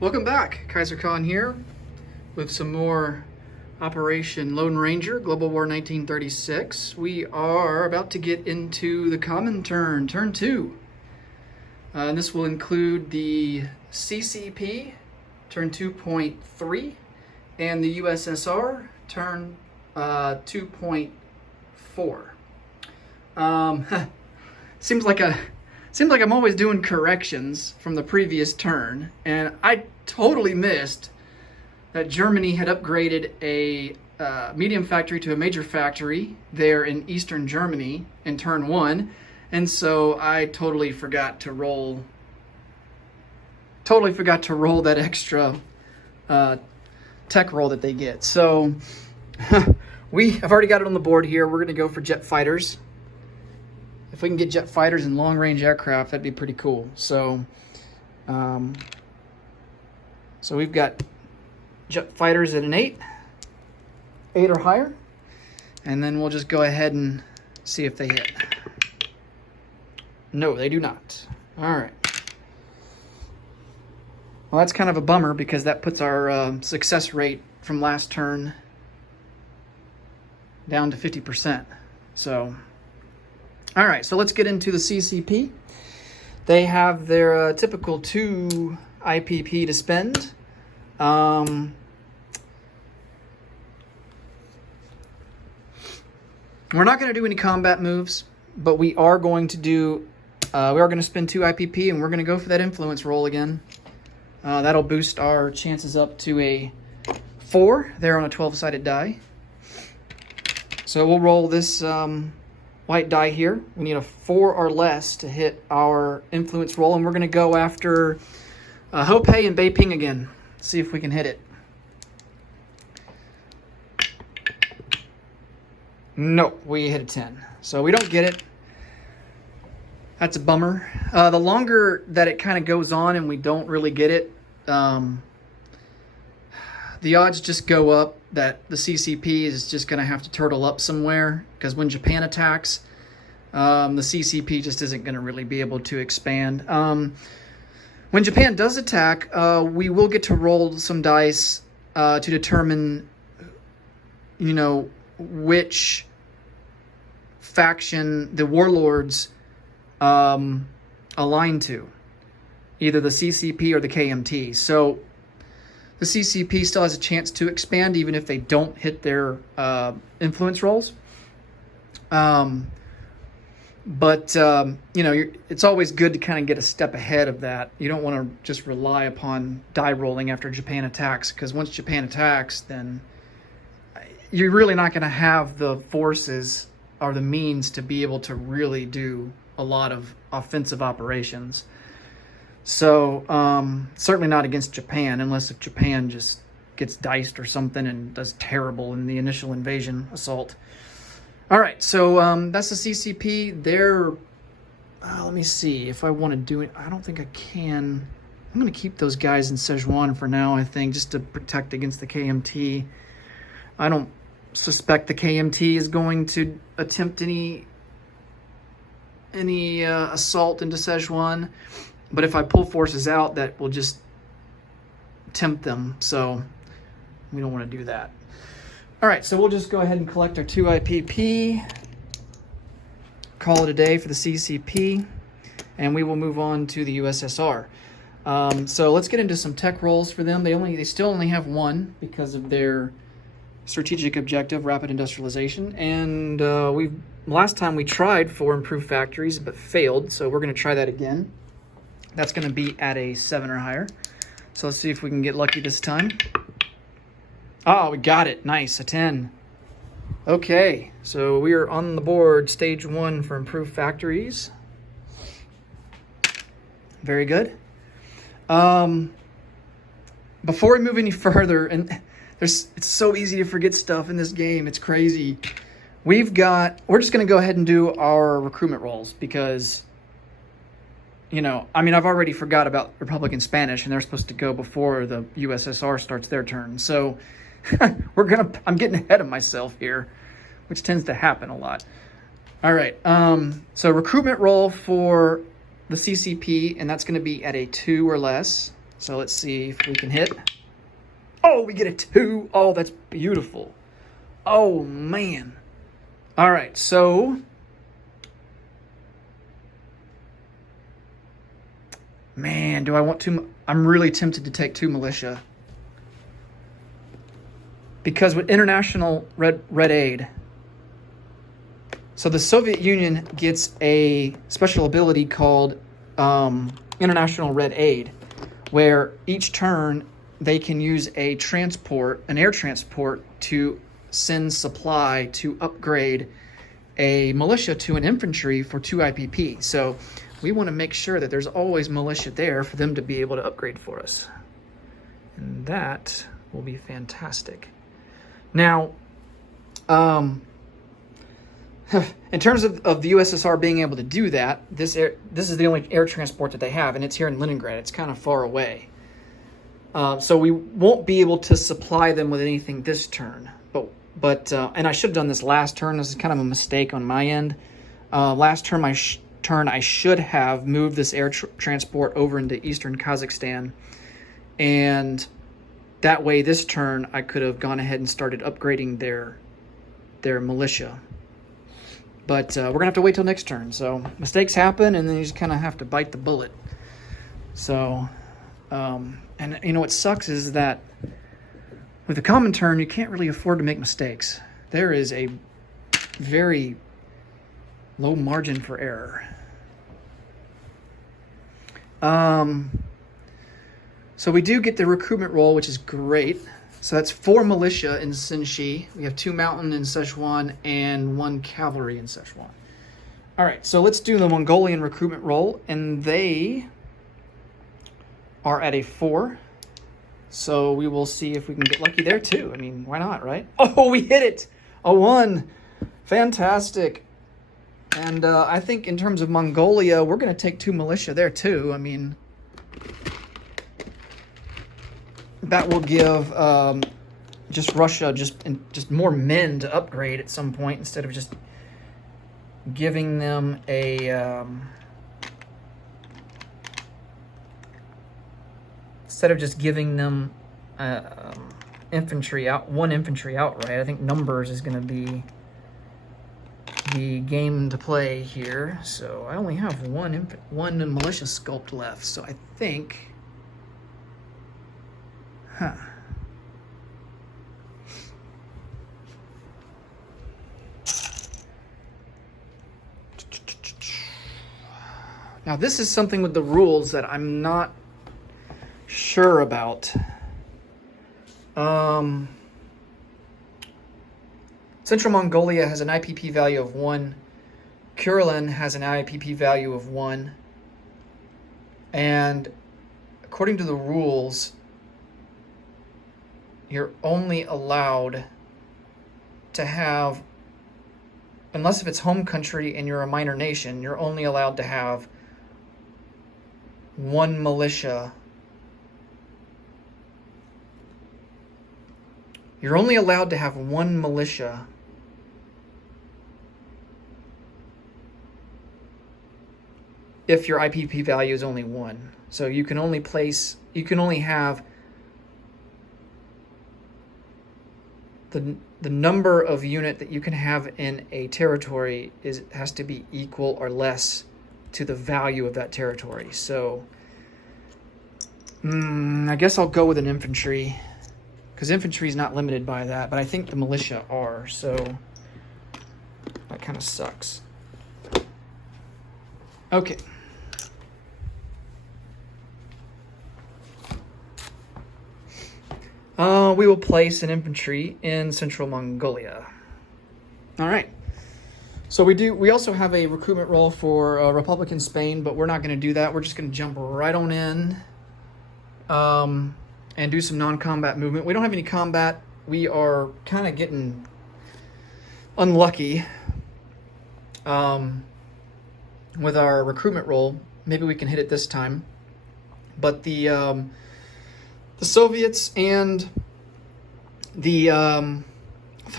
Welcome back, Kaiser Khan here with some more Operation Lone Ranger, Global War 1936. We are about to get into the common turn 2. And this will include the CCP, turn 2.3, and the USSR, turn 2.4. Seems like I'm always doing corrections from the previous turn, and I totally missed that Germany had upgraded a medium factory to a major factory there in eastern Germany in turn 1, and so I totally forgot to roll that extra tech roll that they get. So I've already got it on the board here. We're going to go for jet fighters. If we can get jet fighters and long-range aircraft, that'd be pretty cool. So, so we've got jet fighters at an 8 or higher, and then we'll just go ahead and see if they hit. No, they do not. All right. Well, that's kind of a bummer because that puts our success rate from last turn down to 50%. So. All right, so let's get into the CCP. They have their typical 2 IPP to spend. We're not going to do any combat moves, but we are going to spend 2 IPP, and we're going to go for that influence roll again. That'll boost our chances up to a 4 there on a 12-sided die. So we'll roll this white die here. We need a 4 or less to hit our influence roll, and we're going to go after Hopei and Beiping again. See if we can hit it. No, we hit a 10. So we don't get it. That's a bummer. The longer that it kind of goes on and we don't really get it, the odds just go up that the CCP is just going to have to turtle up somewhere, because when Japan attacks, the CCP just isn't going to really be able to expand. When Japan does attack, we will get to roll some dice to determine, which faction the warlords align to, either the CCP or the KMT. So the CCP still has a chance to expand even if they don't hit their influence rolls. But it's always good to kind of get a step ahead of that. You don't want to just rely upon die rolling after Japan attacks, because once Japan attacks, then you're really not going to have the forces or the means to be able to really do a lot of offensive operations. So certainly not against Japan, unless if Japan just gets diced or something and does terrible in the initial invasion assault. All right, so that's the CCP. They're, let me see if I want to do it. I don't think I can. I'm going to keep those guys in Szechuan for now, I think, just to protect against the KMT. I don't suspect the KMT is going to attempt any assault into Szechuan. But if I pull forces out, that will just tempt them. So we don't want to do that. All right, so we'll just go ahead and collect our 2 IPP. Call it a day for the CCP. And we will move on to the USSR. So let's get into some tech rolls for them. They still only have 1 because of their strategic objective, rapid industrialization. And last time we tried for improved factories but failed. So we're going to try that again. That's going to be at a 7 or higher. So let's see if we can get lucky this time. Oh, we got it. Nice, a 10. Okay, so we are on the board, stage 1 for improved factories. Very good. Before we move any further, and it's so easy to forget stuff in this game. It's crazy. We're just going to go ahead and do our recruitment rolls because, I've already forgot about Republican Spanish, and they're supposed to go before the USSR starts their turn. So I'm getting ahead of myself here, which tends to happen a lot. All right. So recruitment roll for the CCP, and that's going to be at a 2 or less. So let's see if we can hit. Oh, we get a 2. Oh, that's beautiful. Oh, man. All right, so... Man, do I want to... I'm really tempted to take 2 militia. Because with international red aid... So the Soviet Union gets a special ability called international red aid, where each turn they can use a transport, an air transport, to send supply to upgrade a militia to an infantry for 2 IPP. So we want to make sure that there's always militia there for them to be able to upgrade for us. And that will be fantastic. Now, in terms of the USSR being able to do that, this is the only air transport that they have, and it's here in Leningrad. It's kind of far away. So we won't be able to supply them with anything this turn. But and I should have done this last turn. This is kind of a mistake on my end. Last turn, I should have moved this air transport over into eastern Kazakhstan. And that way, this turn, I could have gone ahead and started upgrading their militia. But we're going to have to wait till next turn. So mistakes happen, and then you just kind of have to bite the bullet. So, and you know what sucks is that with the common turn, you can't really afford to make mistakes. There is a very low margin for error. So we do get the recruitment roll, which is great. So that's 4 militia in Sinshi. We have 2 mountain in Szechuan and 1 cavalry in Szechuan. All right, so let's do the Mongolian recruitment roll, and they are at a 4. So we will see if we can get lucky there too. I mean, why not, right? Oh, we hit it! A 1. Fantastic. And I think in terms of Mongolia, we're going to take 2 militia there too. I mean, that will give just Russia just more men to upgrade at some point instead of just giving them a infantry out, 1 infantry outright. I think numbers is going to be the game to play here. So I only have one militia sculpt left. So I think, Now this is something with the rules that I'm not sure about. Central Mongolia has an IPP value of 1. Kurlan has an IPP value of 1. And according to the rules, you're only allowed to have, unless if it's home country and you're a minor nation, you're only allowed to have 1 militia. You're only allowed to have 1 militia if your IPP value is only 1. So you can only have the number of unit that you can have in a territory has to be equal or less to the value of that territory. So I guess I'll go with an infantry, because infantry is not limited by that, but I think the militia are, so that kind of sucks. Okay. We will place an infantry in Central Mongolia. All right. So we also have a recruitment roll for Republican Spain, but we're not going to do that. We're just going to jump right on in and do some non-combat movement. We don't have any combat. We are kind of getting unlucky with our recruitment roll. Maybe we can hit it this time. But the Soviets and the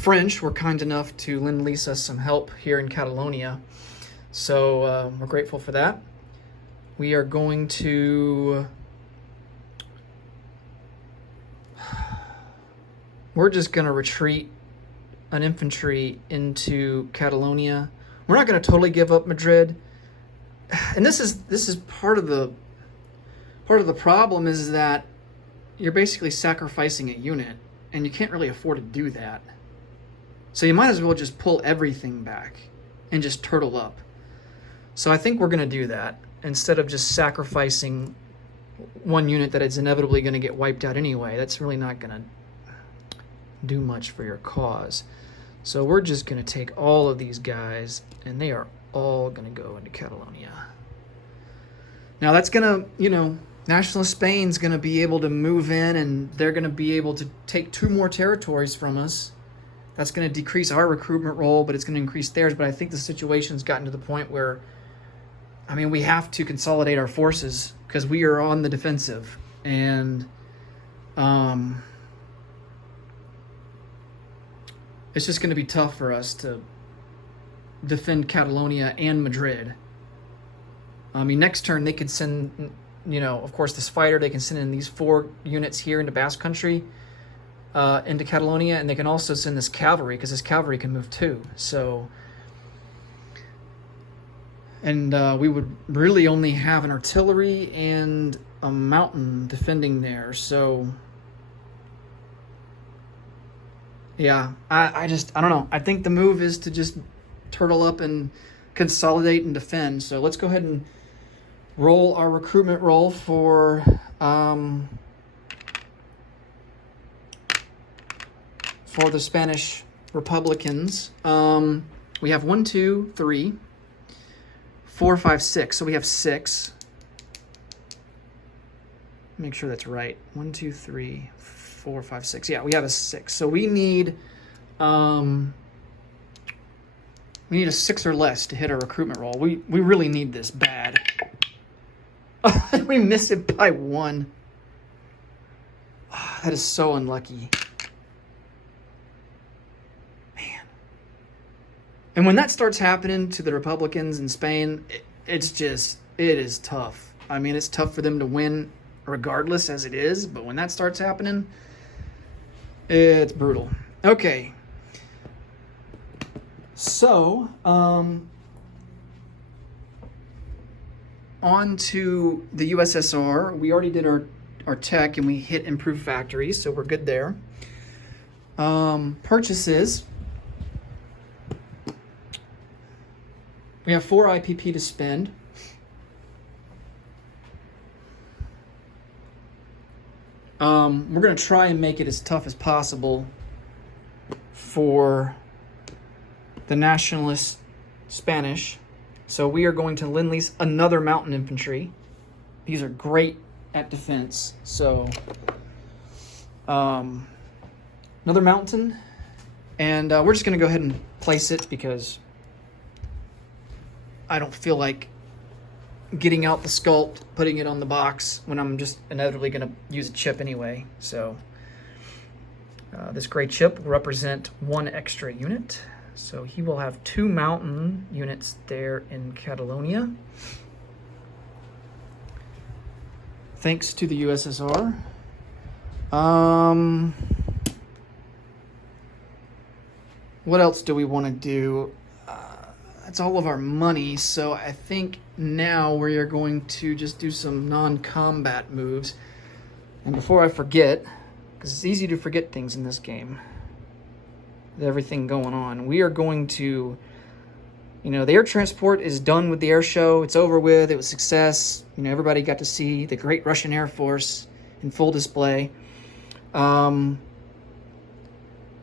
French were kind enough to lend-lease us some help here in Catalonia. So we're grateful for that. We are going to we're just going to retreat an infantry into Catalonia. We're not going to totally give up Madrid. And this is part of the problem is that you're basically sacrificing a unit, and you can't really afford to do that. So you might as well just pull everything back and just turtle up. So I think we're going to do that instead of just sacrificing one unit that is inevitably going to get wiped out anyway. That's really not going to do much for your cause. So we're just going to take all of these guys, and they are all going to go into Catalonia. Now that's going to, Nationalist Spain's going to be able to move in, and they're going to be able to take 2 more territories from us. That's going to decrease our recruitment roll, but it's going to increase theirs. But I think the situation's gotten to the point where, we have to consolidate our forces because we are on the defensive. And it's just going to be tough for us to defend Catalonia and Madrid. Next turn they could send, of course, this fighter. They can send in these 4 units here into Basque Country, into Catalonia, and they can also send this cavalry because this cavalry can move too. So, and we would really only have an artillery and a mountain defending there. So, yeah, I don't know. I think the move is to just turtle up and consolidate and defend. So let's go ahead and roll our recruitment roll for the Spanish Republicans. We have 1, 2, 3, 4, 5, 6. So we have 6. Make sure that's right. 1, 2, 3, 4, 5, 6. Yeah, we have a 6. So we need a 6 or less to hit our recruitment roll. We really need this bad. We missed it by 1. Oh, that is so unlucky. Man. And when that starts happening to the Republicans in Spain, it is tough. It's tough for them to win regardless as it is, but when that starts happening, it's brutal. Okay. So, on to the USSR. We already did our tech and we hit improved factories, so we're good there. Purchases. We have 4 IPP to spend. We're going to try and make it as tough as possible for the nationalist Spanish. So we are going to lend-lease another mountain infantry. These are great at defense. So another mountain. And we're just going to go ahead and place it because I don't feel like getting out the sculpt, putting it on the box when I'm just inevitably going to use a chip anyway. So this gray chip will represent 1 extra unit. So he will have 2 mountain units there in Catalonia. Thanks to the USSR. What else do we want to do? That's all of our money, so I think now we are going to just do some non-combat moves. And before I forget, because it's easy to forget things in this game, with everything going on, we are going to, the air transport is done with the air show. It's over with. It was a success. Everybody got to see the great Russian Air Force in full display. And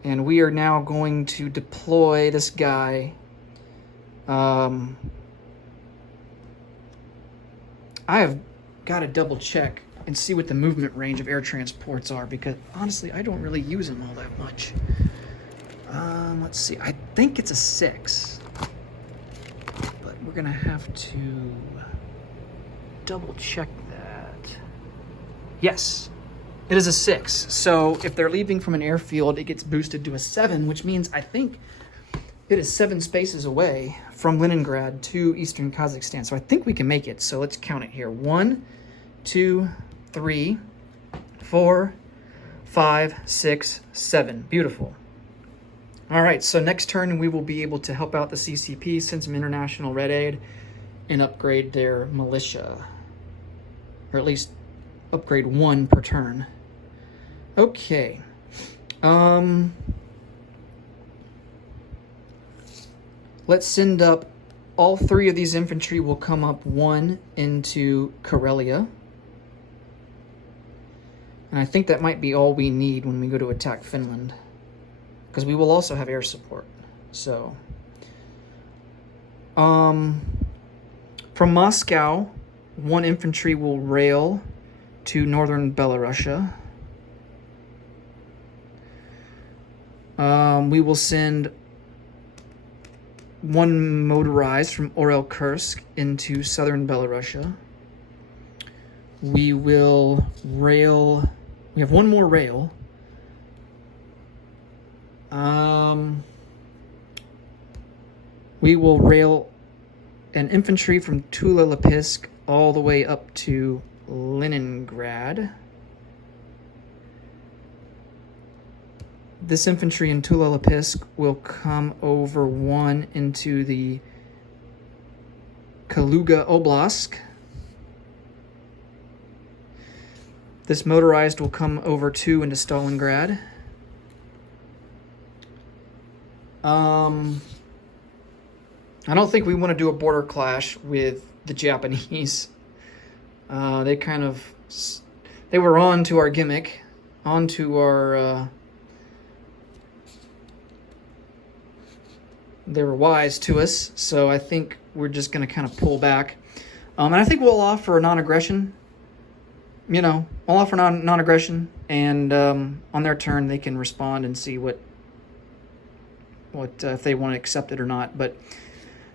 we are now going to deploy this guy. I have got to double check and see what the movement range of air transports are, because honestly, I don't really use them all that much. Let's see. I think it's a 6, but we're gonna have to double check that. Yes, it is a 6. So if they're leaving from an airfield, it gets boosted to a 7, which means I think it is 7 spaces away from Leningrad to eastern Kazakhstan. So I think we can make it. So let's count it here. 1, 2, 3, 4, 5, 6, 7. Beautiful. All right, so next turn we will be able to help out the CCP, send some international red aid, and upgrade their militia. Or at least upgrade 1 per turn. Okay. Let's send up, all 3 of these infantry will come up 1 into Karelia. And I think that might be all we need when we go to attack Finland, because we will also have air support. So, from Moscow, 1 infantry will rail to northern Belarusia. We will send 1 motorized from Orel-Kursk into southern Belarusia. We will rail. We have 1 more rail. We will rail an infantry from Tula-Lipetsk all the way up to Leningrad. This infantry in Tula-Lipetsk will come over 1 into the Kaluga Oblast. This motorized will come over 2 into Stalingrad. I don't think we want to do a border clash with the Japanese. They were on to our gimmick, on to our, they were wise to us, so I think we're just going to kind of pull back. And I think we'll offer non-aggression. You know, I'll offer non-aggression, and on their turn they can respond and see what if they want to accept it or not. But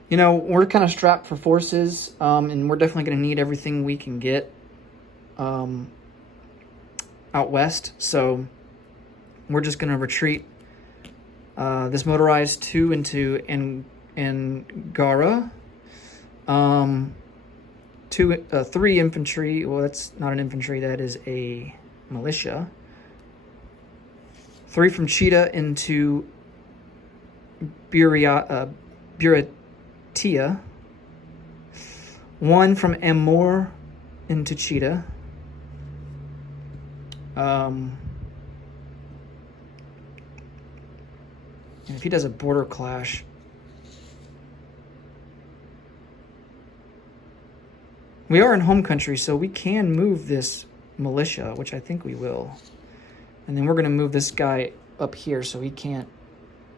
you know, we're kind of strapped for forces, and we're definitely going to need everything we can get out west. So we're just going to retreat this motorized 2 into Angara. 3 infantry. Well, that's not an infantry. That is a militia. 3 from Chita into Buryatia. 1 from Amur into Chita. And if he does a border clash, we are in home country, so we can move this militia, which I think we will. And then we're going to move this guy up here so he can't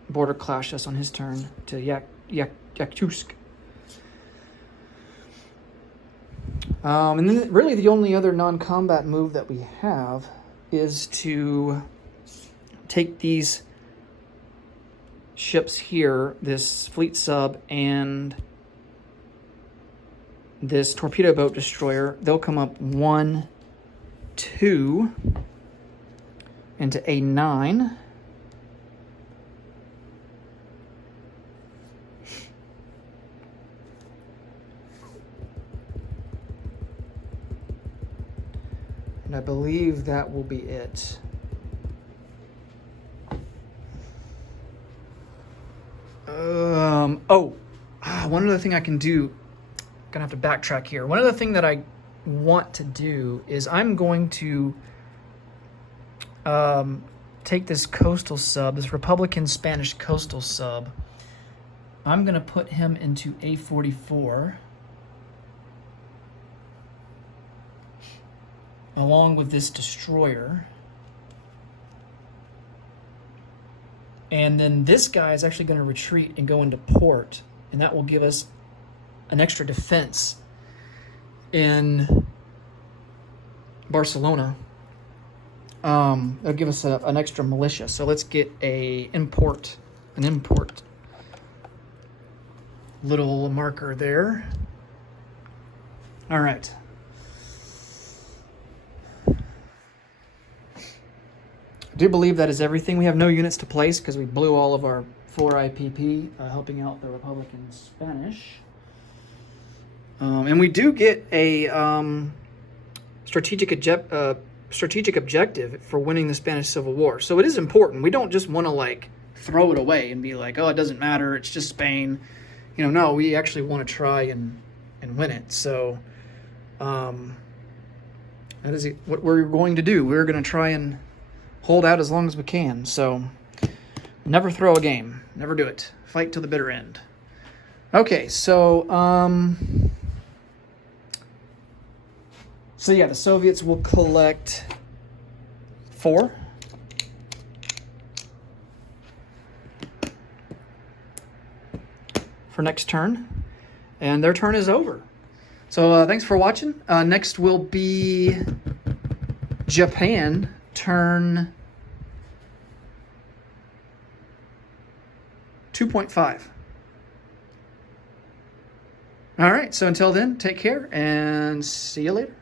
border clash us on his turn to Yakutsk. And then really the only other non-combat move that we have is to take these ships here, this fleet sub and this torpedo boat destroyer. They'll come up 1, 2 into A9. And I believe that will be it. One other thing I can do, gonna have to backtrack here. One other thing that I want to do is I'm going to take this coastal sub, this Republican Spanish coastal sub. I'm gonna put him into A44 along with this destroyer. And then this guy is actually going to retreat and go into port, and that will give us an extra defense in Barcelona. That'll give us an extra militia. So let's get an import little marker there. All right. I do believe that is everything. We have no units to place because we blew all of our 4 IPP helping out the Republican Spanish. And we do get a strategic strategic objective for winning the Spanish Civil War. So it is important. We don't just want to like throw it away and be like, oh, it doesn't matter, it's just Spain. You know, no, we actually want to try and win it. So that is what we're going to do. We're going to try and hold out as long as we can. So never throw a game. Never do it. Fight till the bitter end. Okay, so yeah, the Soviets will collect 4. For next turn, and their turn is over. So thanks for watching. Next will be Japan, turn 2.5. All right, so until then, take care and see you later.